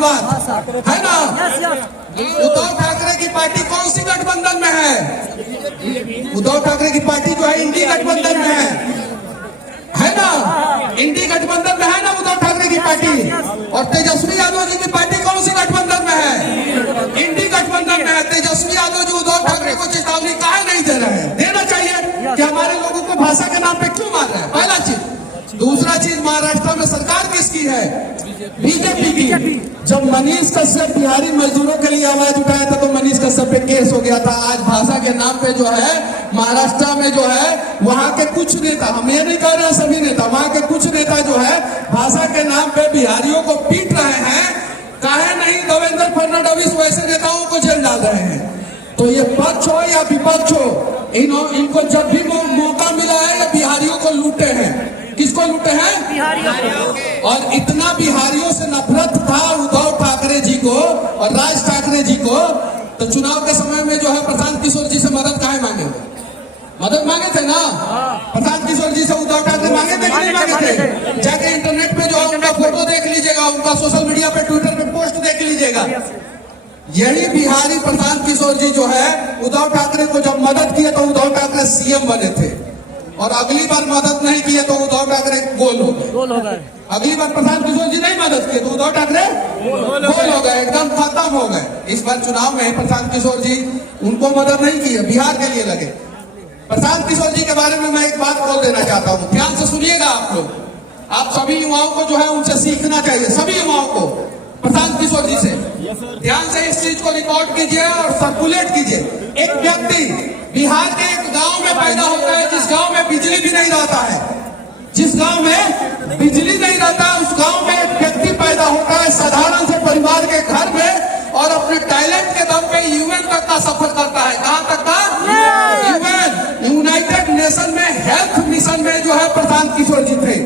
बात है ना। उद्धव ठाकरे की पार्टी कौन सी गठबंधन में है? उद्धव ठाकरे की पार्टी जो है इंडी गठबंधन में है ना। इंडी गठबंधन में है ना उद्धव ठाकरे की पार्टी। और तेजस्वी यादव जी की पार्टी कौन सी गठबंधन में है? इंडी गठबंधन में है। तेजस्वी यादव जी उद्धव ठाकरे को चेतावनी काहे नहीं दे रहे हैं? देना चाहिए कि हमारे लोगों को भाषा के नाम पे क्यों मार रहे हैं? पहला चीज। दूसरा चीज, महाराष्ट्र में सरकार किसकी है? बीजेपी की। जब मनीष कश्यप बिहारी मजदूरों के लिए आवाज उठाया था तो मनीष कश्यप पे केस हो गया था। आज भाषा के नाम पे जो है महाराष्ट्र में जो है वहां के कुछ नेता, हम ये नहीं कह रहे हैं सभी नेता, वहां के कुछ नेता जो है भाषा के नाम पे बिहारियों को पीट रहे हैं। काहे नहीं देवेंद्र फडणवीस वैसे नेताओं को जेल डाल रहे हैं? तो ये पक्ष हो या विपक्ष हो, इनको जब भी मौका मिला है ये बिहारियों को लूटे हैं। किसको लूटे हैं? बिहारियों को। और इतना बिहारियों से नफरत था उद्धव ठाकरे जी को और राज ठाकरे जी को, तो चुनाव के समय में जो है प्रशांत किशोर जी से मदद काहे मांगे? मदद मांगे थे ना। प्रशांत किशोर जी से उद्धव ठाकरे मांगे थे कि नहीं मांगे थे? जाके इंटरनेट पे जो है उनका फोटो देख लीजिएगा, उनका सोशल मीडिया पे ट्विटर पे पोस्ट देख लीजिएगा। यही बिहारी प्रशांत किशोर जी जो है उद्धव ठाकरे को जब मदद किए तो उद्धव ठाकरे सीएम बने थे, और अगली बार मदद नहीं किए तो उद्धव ठाकरे गोल हो गए। अगली बार प्रशांत किशोर जी नहीं मदद किए तो उद्धव ठाकरे गोल हो गए, एकदम खत्म हो गए। इस बार चुनाव में प्रशांत किशोर जी उनको मदद नहीं की, बिहार के लिए लगे। प्रशांत किशोर जी के बारे में मैं एक बात बोल देना चाहता हूँ, ध्यान से सुनिएगा आप लोग। आप सभी युवाओं को जो है उनसे सीखना चाहिए, सभी युवाओं को प्रशांत किशोर जी से। ध्यान से इस चीज को रिकॉर्ड कीजिए और सर्कुलेट कीजिए। एक व्यक्ति बिहार के एक गांव में पैदा होता है जिस गांव में बिजली भी नहीं रहता है, जिस गांव में बिजली नहीं रहता है उस गांव में एक व्यक्ति पैदा होता है साधारण से परिवार के घर में, और अपने टैलेंट के दम पे यूएन तक का सफर करता है। कहां तक का? यूएन, यूनाइटेड नेशन में हेल्थ मिशन में जो है प्रशांत किशोर जी थे,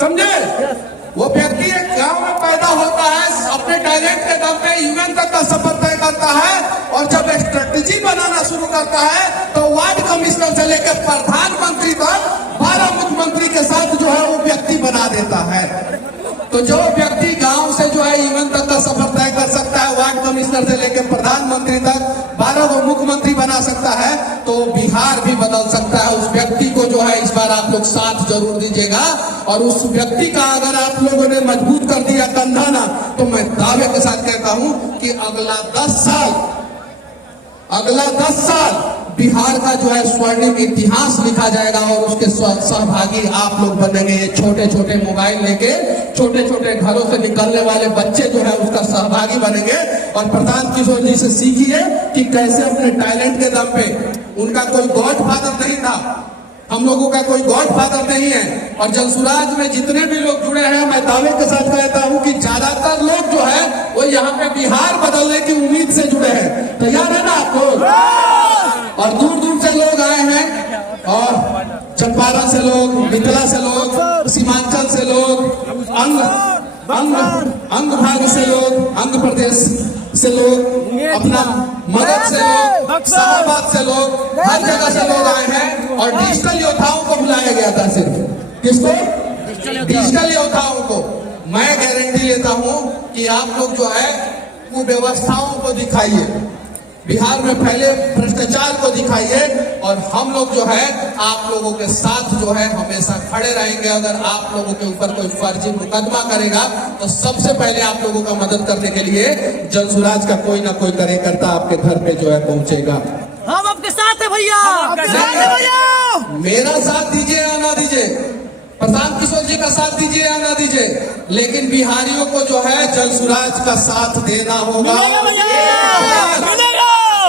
समझे। वो व्यक्ति एक गांव में पैदा होता है, अपने टैलेंट के दम पे यूएन तक का सफर तय करता है, और जब स्ट्रेटेजी बनाना शुरू करता है तो वार्ड कमिश्नर से लेकर प्रधानमंत्री तक 12 मुख्यमंत्री के साथ जो है वो व्यक्ति बना देता है। तो जो व्यक्ति गांव से जो है यूएन तक का सफर तय कर सकता है, वार्ड कमिश्नर से लेकर प्रधानमंत्री तक 12 को मुख्यमंत्री बना सकता है, तो बिहार भी बदल सकता है। उस व्यक्ति को जो है इस बार आप लोग साथ जरूर दीजिएगा, और उस व्यक्ति का अगर आप लोगों ने मजबूत कर दिया कंधा ना, तो मैं दावे के साथ कहता हूं कि अगला 10 साल बिहार का जो है स्वर्णिम इतिहास लिखा जाएगा, और उसके सहभागी आप लोग बनेंगे। ये छोटे छोटे मोबाइल लेके छोटे छोटे घरों से निकलने वाले बच्चे जो है उसका सहभागी बनेंगे। और प्रशांत किशोर जी से सीखिए कि कैसे अपने टैलेंट के दम पे, उनका कोई गॉड फादर नहीं था, हम लोगों का कोई गॉड फादर नहीं है। और जनसुराज में जितने भी लोग जुड़े हैं, मैं दावे के साथ कहता हूं कि ज्यादातर लोग जो है वो यहाँ पे बिहार बदलने की उम्मीद से जुड़े हैं। तैयार है ना आपको? और दूर दूर से लोग आए हैं, और चंपारण से लोग, मिथिला से लोग, सीमांचल से लोग, अंग भाग से लोग, अंग प्रदेश से लोग, अपना मदद से लोग, शाहबाद से लोग, हर जगह से लोग आए हैं। और डिजिटल योद्धाओं को बुलाया गया था। सिर्फ किसको? डिजिटल योद्धाओं को। मैं गारंटी लेता हूं कि आप लोग जो है वो व्यवस्थाओं को दिखाइए, बिहार में फैले भ्रष्टाचार को दिखाइए, और हम लोग जो है आप लोगों के साथ जो है हमेशा खड़े रहेंगे। अगर आप लोगों के ऊपर कोई फर्जी मुकदमा करेगा तो सबसे पहले आप लोगों का मदद करने के लिए जनसुराज का कोई ना कोई कार्यकर्ता आपके घर पे जो है पहुंचेगा। हम आपके साथ है भैया, मेरा साथ दीजिए या ना दीजिए, प्रशांत किशोर जी का साथ दीजिए या ना दीजिए, लेकिन बिहारियों को जो है जनसुराज का साथ देना होगा।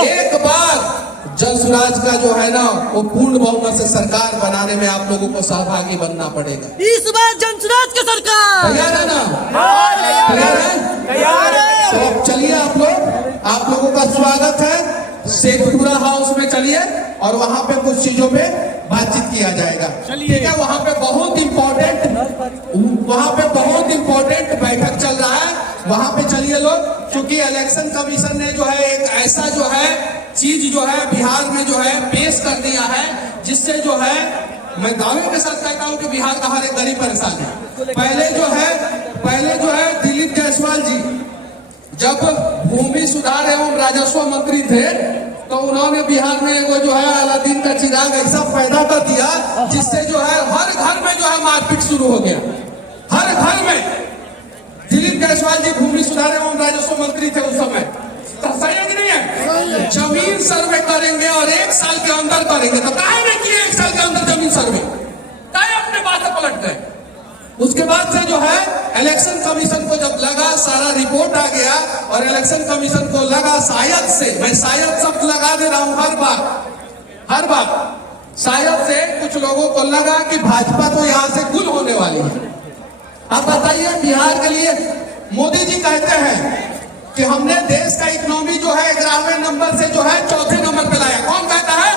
एक बार जनसुराज का जो है ना वो पूर्ण बहुमत से सरकार बनाने में आप लोगों को सहभागी बनना पड़ेगा। इस बार जनसुराज की सरकार तैयार है ना? तैयार है? तो चलिए आप लोगों का स्वागत है शेखपुरा हाउस में। चलिए, और वहाँ पे कुछ चीजों पे बातचीत किया जाएगा, ठीक है। वहाँ पे बहुत इम्पोर्टेंट बैठक चल रहा है, वहाँ पे चलिए लोग। क्योंकि इलेक्शन कमीशन ने जो है एक ऐसा जो है चीज जो है बिहार में जो है पेश कर दिया है, जिससे जो है मैं दावे के साथ कहता हूँ कि बिहार का हर एक गरीब परेशान है। पहले जो है दिलीप जायसवाल जी जब भूमि सुधार एवं राजस्व मंत्री थे तो उन्होंने बिहार में वो जो है अलादीन का चिराग ऐसा पैदा कर दिया जिससे जो है हर घर में जो है मारपीट शुरू हो गया, हर घर में। दिलीप जायसवाल जी भूमि सुधार एवं राजस्व मंत्री थे उस समय। तो सही है कि नहीं है? जमीन सर्वे करेंगे और 1 साल के अंदर करेंगे, तो काहे नहीं किए 1 साल के अंदर जमीन सर्वे? काहे अपने बात से पलट गए? उसके बाद से जो है इलेक्शन कमीशन को जब लगा, सारा रिपोर्ट आ गया और इलेक्शन कमीशन को लगा शायद से, मैं शायद शब्द लगा दे रहा हूं हर बार शायद से कुछ लोगों को लगा कि भाजपा तो यहां से गुल होने वाली है। अब बताइए, बिहार के लिए मोदी जी कहते हैं कि हमने देश का इकोनॉमी जो है 11वें नंबर से जो है 4थे नंबर पे लाया। कौन कहता है?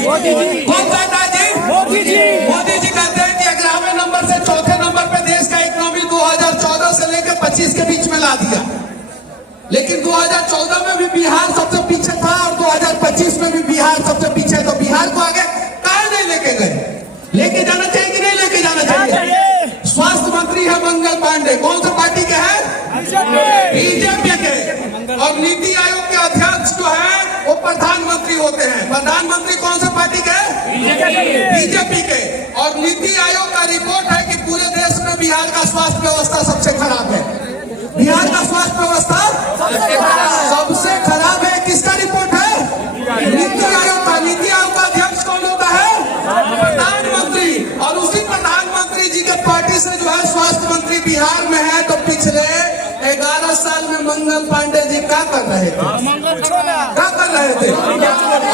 मोदी जी। कौन कहता है जी? मोदी जी। मोदी जी कहते हैं कि 11वें नंबर से 4थे नंबर पे देश का इकोनॉमी 2014 से लेकर 25 के बीच में ला दिया। लेकिन 2014 में भी बिहार सबसे पीछे था और 2025 में भी बिहार सबसे पीछे। तो बिहार को आगे काहे नहीं लेके गए? लेके जाना चाहिए कि नहीं लेके जाना चाहिए? स्वास्थ्य मंत्री है मंगल पांडे, कौन सा पार्टी के हैं? बीजेपी के। और नीति आयोग के अध्यक्ष जो है वो प्रधानमंत्री होते हैं। प्रधानमंत्री कौन सा पार्टी के? बीजेपी के। और नीति आयोग का रिपोर्ट है कि पूरे देश में बिहार का स्वास्थ्य व्यवस्था सबसे खराब है। बिहार का स्वास्थ्य व्यवस्था सबसे खराब है। किसका रिपोर्ट है? नीति आयोग का। नीति आयोग का अध्यक्ष कौन होता है? प्रधानमंत्री। और उसी प्रधानमंत्री जी के पार्टी से जो है स्वास्थ्य मंत्री बिहार में है। तो पिछले 11 साल में मंगल पांडे जी क्या कर रहे थे? क्या कर रहे थे?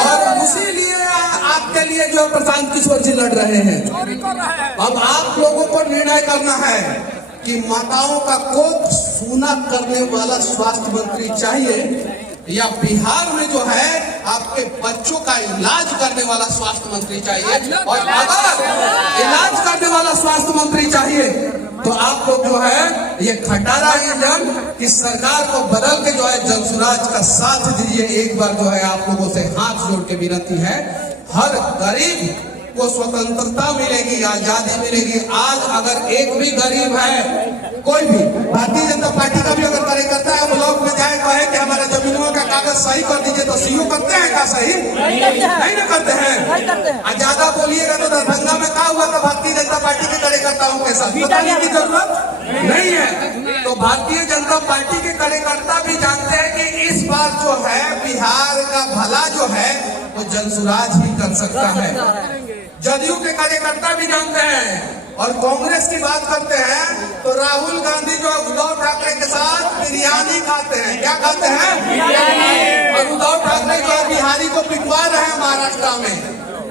और उसी लिए आपके लिए जो प्रशांत किशोर जी लड़ रहे हैं। अब आप लोगों को निर्णय करना है कि माताओं का कोख सूना करने वाला स्वास्थ्य मंत्री चाहिए या बिहार में जो है आपके बच्चों का इलाज करने वाला स्वास्थ्य मंत्री चाहिए। और अगर इलाज करने वाला स्वास्थ्य मंत्री चाहिए तो आप लोग जो है ये खटारा इंजन की सरकार को बदल के जो है जनसुराज का साथ दीजिए। एक बार जो है आप लोगों से हाथ जोड़ के विनती है, हर गरीब को स्वतंत्रता मिलेगी, आजादी मिलेगी। आज अगर एक भी गरीब है, कोई भी भारतीय जनता पार्टी का भी अगर कार्यकर्ता है ब्लॉक में जाए कहे कि हमारे जमीनों का कागज सही कर दीजिए, तो सीओ करते हैं क्या? सही नहीं ना करते हैं। ज्यादा बोलिएगा तो दरभंगा में क्या हुआ था भारतीय जनता पार्टी के कार्यकर्ताओं के साथ? बताने की जरूरत नहीं है। तो भारतीय जनता पार्टी के कार्यकर्ता भी जानते हैं कि इस बार जो है बिहार का भला जो है वो जनसुराज ही कर सकता है। जदयू के कार्यकर्ता भी जानते हैं। और कांग्रेस की बात करते हैं तो राहुल गांधी जो उद्धव ठाकरे के साथ बिरयानी खाते हैं। क्या खाते हैं? बिरयानी। और उद्धव ठाकरे जो बिहारी को पिटवा रहे हैं महाराष्ट्र में।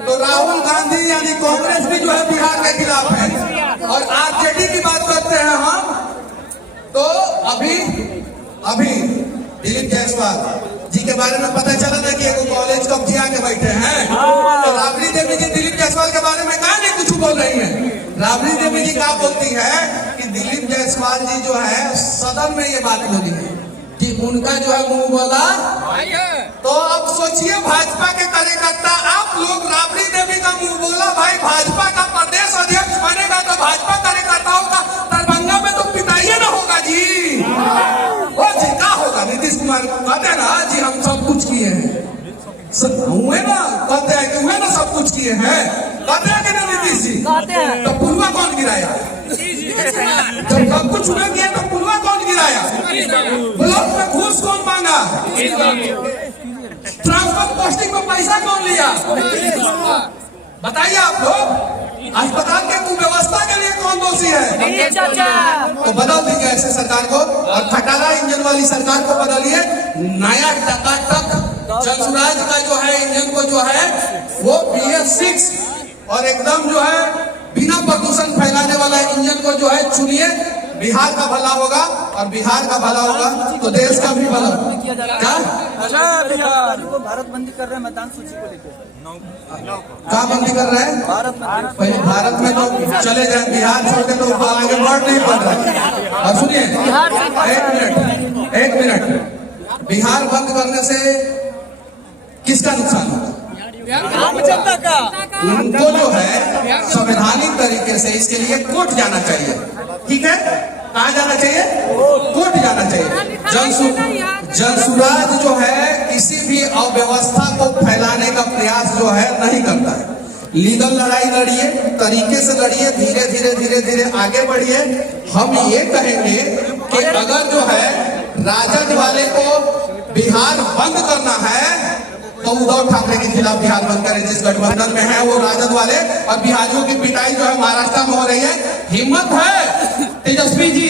तो राहुल गांधी यानी कांग्रेस भी जो है बिहार के खिलाफ है। और आरजेडी की बात करते हैं हम, तो अभी दिलीप जायसवाल जी के बारे में पता चला ना कि एक कॉलेज कब्जिया के बैठे हैं। तो राबड़ी देवी जी दिलीप जायसवाल के बारे में कहा नहीं कुछ बोल रही है। राबड़ी देवी जी क्या बोलती है कि दिलीप जायसवाल जी जो है सदन में ये बात बोली है कि उनका जो है मुंह बोला। तो अब सोचिए भाजपा के कार्यकर्ता आप लोग, राबड़ी देवी का मुंह बोला भाई भाजपा का प्रदेश अध्यक्ष बनेगा तो भाजपा कार्यकर्ताओं का दरभंगा में तो पिटाइए ना होगा जी। वो जी क्या होगा? नीतीश कुमार कहते हैं ना जी हम सब कुछ किए हैं, हुए ना, कहते हैं कि हुए ना सब कुछ किए हैं, कहते हैं कि ना नीतीश जी? तो पुलवा कौन गिराया? जब सब कुछ हुए किया तो पुलवा कौन गिराया? ब्लॉक में घूस कौन मांगा? ट्रांसफर पोस्टिंग में पैसा कौन लिया? बताइए आप लोग। अस्पताल के कुव्यवस्था के लिए कौन दोषी है? तो बदल दीजिए ऐसे सरकार को और खटारा इंजन वाली सरकार को बदलिए। नया टकाटक जनसुराज का जो है इंजन को जो है वो BS6 और एकदम जो है बिना प्रदूषण फैलाने वाला इंजन को जो है चुनिए। बिहार का भला होगा और बिहार का भला होगा तो देश का भी भला। क्या बिहार को भारत बंदी कर रहे हैं मतदान सूची को लेकर? क्या बंदी कर रहे हैं? पहले भारत में तो चले जाए, बिहार छोड़ के तो आगे बढ़ नहीं पड़ रहा। और सुनिए एक मिनट, बिहार बंद करने से किसका नुकसान होगा? आम जनता का। उनको जो है संवैधानिक तरीके से इसके लिए कोर्ट जाना चाहिए। ठीक है, कहाँ जाना चाहिए? कोर्ट जाना चाहिए। जनसुराज जो है किसी भी अव्यवस्था को फैलाने का प्रयास जो है नहीं करता है। लीगल लड़ाई लड़िए, तरीके से लड़िए, धीरे धीरे धीरे धीरे आगे बढ़िए। हम ये कहेंगे कि अगर जो है राजद वाले को बिहार बंद करना है तो उद्धव ठाकरे के खिलाफ बिहार बंद करें। जिस गठबंधन में है वो राजद वाले, और बिहारियों की पिटाई जो है महाराष्ट्र में हो रही है। हिम्मत है तेजस्वी जी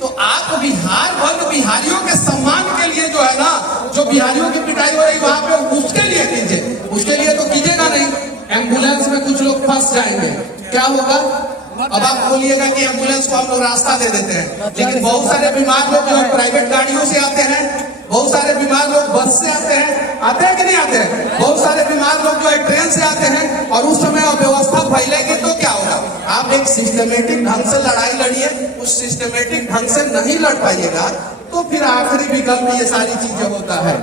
तो आप बिहार बंद बिहारियों के सम्मान के लिए जो है ना, जो बिहारियों की पिटाई हो रही वहां पे उसके लिए कीजिए, उसके लिए तो कीजिएगा नहीं। एम्बुलेंस में कुछ लोग फंस जाएंगे, क्या होगा? अब आप बोलिएगा कि एम्बुलेंस को हम लोग रास्ता दे देते हैं, लेकिन बहुत सारे बीमार लोग जो है प्राइवेट गाड़ियों से आते हैं, बहुत सारे बीमार लोग बस से आते हैं कि नहीं आते हैं? बहुत सारे बीमार लोग जो है ट्रेन से आते हैं, और उस समय अव्यवस्था फैलेगी तो क्या होगा? आप एक सिस्टमेटिक ढंग से लड़ाई लड़िए। उस सिस्टमेटिक ढंग से नहीं लड़ पाइएगा तो फिर आखिरी विकल्प ये सारी चीजें होता है।